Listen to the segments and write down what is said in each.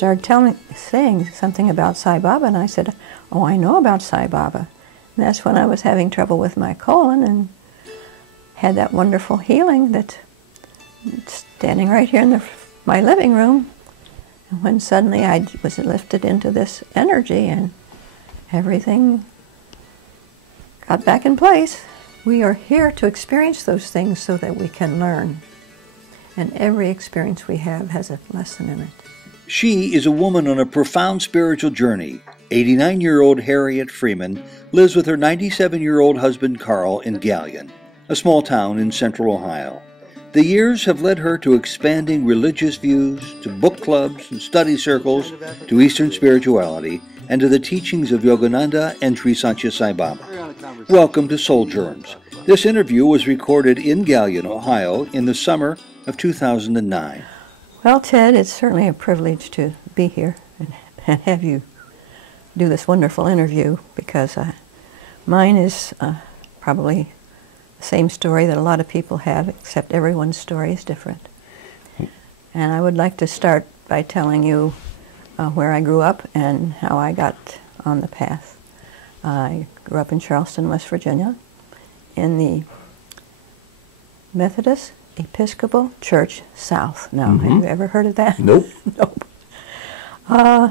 started saying something about Sai Baba, and I said, oh, I know about Sai Baba. And that's when I was having trouble with my colon and had that wonderful healing that's standing right here in my living room. And when suddenly I was lifted into this energy and everything got back in place. We are here to experience those things so that we can learn. And every experience we have has a lesson in it. She is a woman on a profound spiritual journey. 89-year-old Harriet Freeman lives with her 97-year-old husband Carl in Galion, a small town in central Ohio. The years have led her to expanding religious views, to book clubs and study circles, to Eastern spirituality, and to the teachings of Yogananda and Sri Satya Sai Baba. Welcome to Souljourns. This interview was recorded in Galion, Ohio in the summer of 2009. Well, Ted, it's certainly a privilege to be here and have you do this wonderful interview, because mine is probably the same story that a lot of people have, except everyone's story is different. And I would like to start by telling you where I grew up and how I got on the path. I grew up in Charleston, West Virginia, in the Methodist Episcopal Church South. Now, have you ever heard of that? Nope. Nope.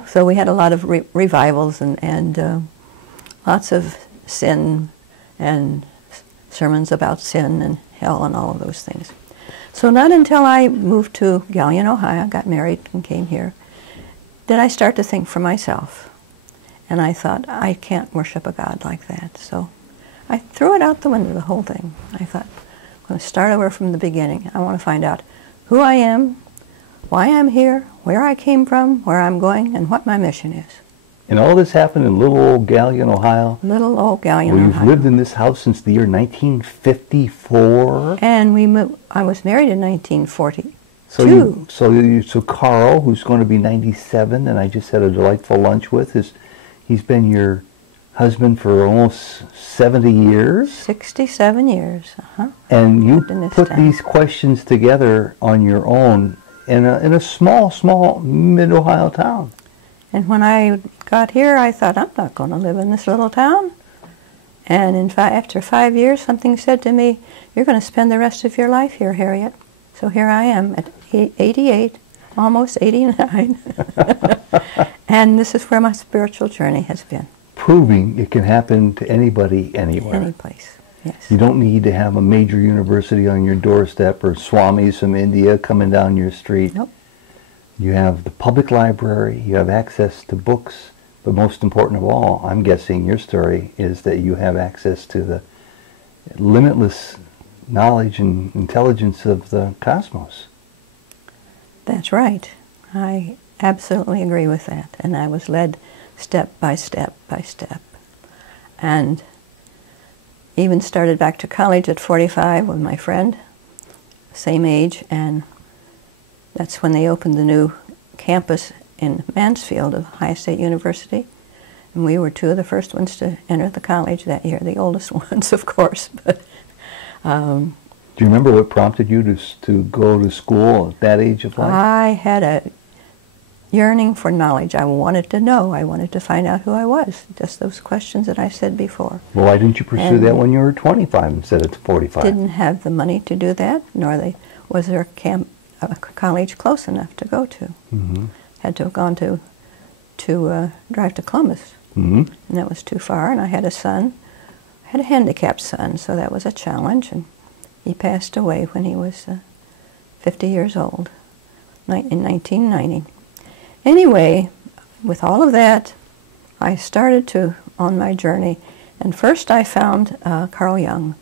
So we had a lot of revivals and lots of sin and sermons about sin and hell and all of those things. So not until I moved to Galion, Ohio, got married and came here, did I start to think for myself. And I thought, I can't worship a God like that. So I threw it out the window, the whole thing. I thought, I'm going to start over from the beginning. I want to find out who I am, why I'm here, where I came from, where I'm going, and what my mission is. And all this happened in little old Galion, Ohio? Little old Galion, Ohio. Ohio. You've lived in this house since the year 1954? And we moved, I was married in 1942. So Carl, who's going to be 97, and I just had a delightful lunch with, he's been your husband for almost 70 years? 67 years, And you put these questions together on your own in a small mid-Ohio town. And when I got here, I thought, I'm not going to live in this little town. And after 5 years, something said to me, you're going to spend the rest of your life here, Harriet. So here I am at 88, almost 89. And this is where my spiritual journey has been. Proving it can happen to anybody, anywhere. Any place, yes. You don't need to have a major university on your doorstep or swamis from India coming down your street. Nope. You have the public library, you have access to books, but most important of all, I'm guessing your story is that you have access to the limitless knowledge and intelligence of the cosmos. That's right. I absolutely agree with that. And I was led step by step by step. And even started back to college at 45 with my friend, same age, and that's when they opened the new campus in Mansfield of Ohio State University. And we were two of the first ones to enter the college that year, the oldest ones, of course. But do you remember what prompted you to go to school at that age of life? I had a yearning for knowledge. I wanted to know. I wanted to find out who I was. Just those questions that I said before. Well, why didn't you pursue that when you were 25 instead of 45? Didn't have the money to do that, nor was there a college close enough to go to. Had to have gone to drive to Columbus. And that was too far, and I had a son. I had a handicapped son, so that was a challenge, and he passed away when he was 50 years old in 1990. Anyway, with all of that, I started on my journey, and first I found Carl Jung.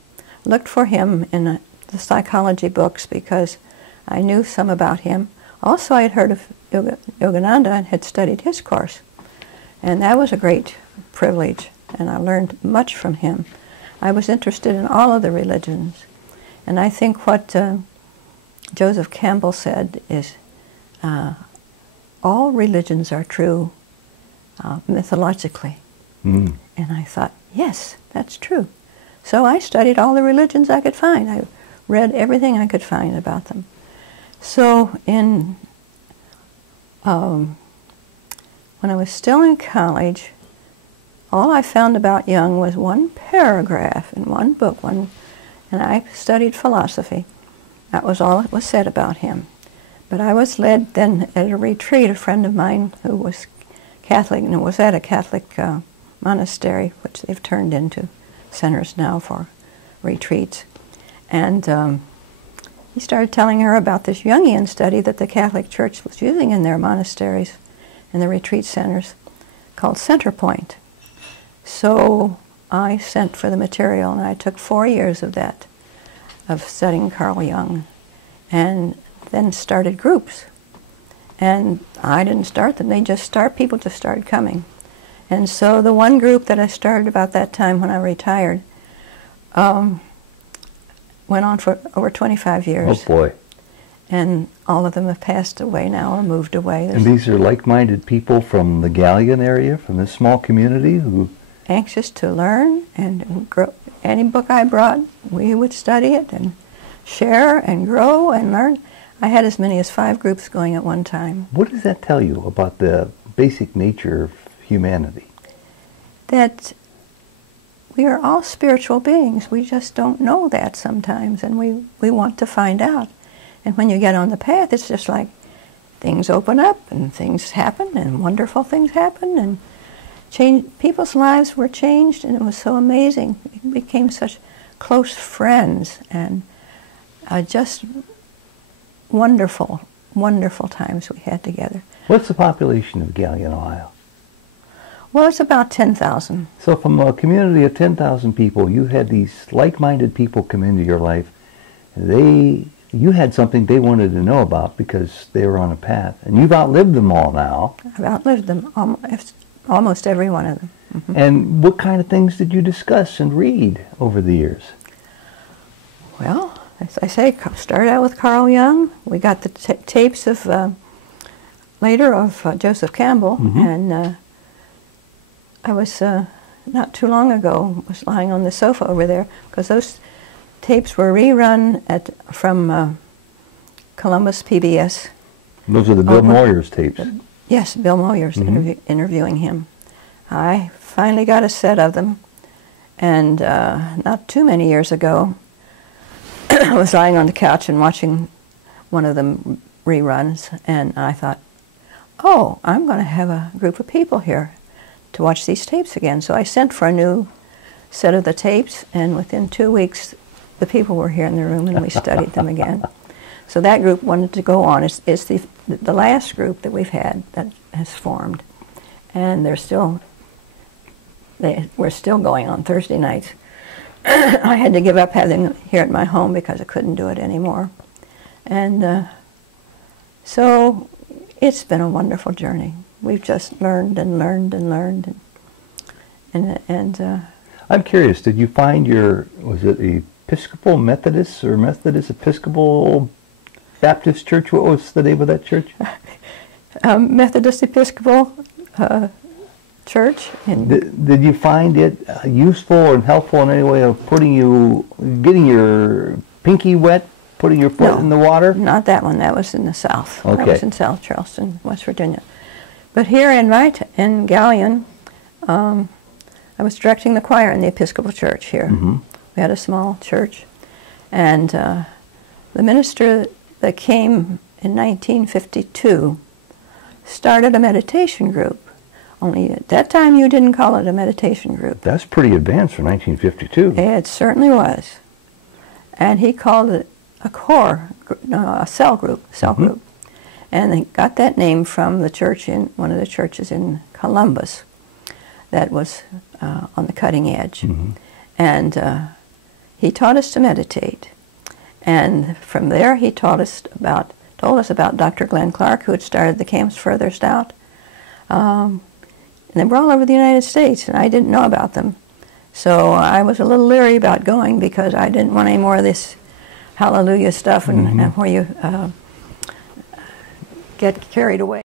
Looked for him in the psychology books because I knew some about him. Also, I had heard of Yogananda and had studied his course, and that was a great privilege, and I learned much from him. I was interested in all of the religions, and I think what Joseph Campbell said is, all religions are true mythologically. And I thought, yes, that's true. So I studied all the religions I could find. I read everything I could find about them. So in when I was still in college, all I found about Jung was one paragraph in one book, and I studied philosophy. That was all that was said about him. But I was led then at a retreat, a friend of mine who was Catholic and was at a Catholic monastery, which they've turned into centers now for retreats. And he started telling her about this Jungian study that the Catholic Church was using in their monasteries and the retreat centers called Centerpoint. So I sent for the material, and I took 4 years of that, of studying Carl Jung, and then started groups. And I didn't start them, people just started coming. And so the one group that I started about that time when I retired went on for over 25 years. Oh boy. And all of them have passed away now or moved away. And these are like-minded people from the Galion area, from this small community who... Anxious to learn and grow. Any book I brought, we would study it and share and grow and learn. I had as many as 5 groups going at one time. What does that tell you about the basic nature of humanity? That we are all spiritual beings. We just don't know that sometimes, and we want to find out. And when you get on the path, it's just like things open up and things happen and wonderful things happen, and people's lives were changed, and it was so amazing. We became such close friends, and just wonderful, wonderful times we had together. What's the population of Galion, Ohio? Well, it's about 10,000. So from a community of 10,000 people, you had these like-minded people come into your life. You had something they wanted to know about because they were on a path. And you've outlived them all now. I've outlived them, almost every one of them. Mm-hmm. And what kind of things did you discuss and read over the years? Well, as I say, started out with Carl Jung. We got the tapes of later of Joseph Campbell, mm-hmm. and I was not too long ago was lying on the sofa over there because those tapes were rerun from Columbus PBS. Those are the Bill Moyers tapes. Yes, Bill Moyers, mm-hmm. interviewing him. I finally got a set of them, and not too many years ago, I was lying on the couch and watching one of them reruns, and I thought, oh, I'm going to have a group of people here to watch these tapes again. So I sent for a new set of the tapes, and within 2 weeks, the people were here in the room, and we studied them again. So that group wanted to go on. It's the last group that we've had that has formed, and we're still going on Thursday nights. I had to give up having them here at my home because I couldn't do it anymore. And so it's been a wonderful journey. We've just learned and learned and learned. And I'm curious, did you find was it Episcopal Methodist or Methodist Episcopal Baptist Church? What was the name of that church? Methodist Episcopal Church. Did you find it useful and helpful in any way of getting your pinky wet, putting your foot in the water? Not that one. That was in the South. Okay. That was in South Charleston, West Virginia. But here in Galion, I was directing the choir in the Episcopal Church here. Mm-hmm. We had a small church, and the minister that came in 1952 started a meditation group. Only at that time you didn't call it a meditation group. That's pretty advanced for 1952. It certainly was. And he called it a cell group. Mm-hmm. And they got that name from the church one of the churches in Columbus that was on the cutting edge. Mm-hmm. And he taught us to meditate. And from there he told us about Dr. Glenn Clark, who had started the camps furthest out. And they were all over the United States, and I didn't know about them. So I was a little leery about going because I didn't want any more of this hallelujah stuff and where you get carried away.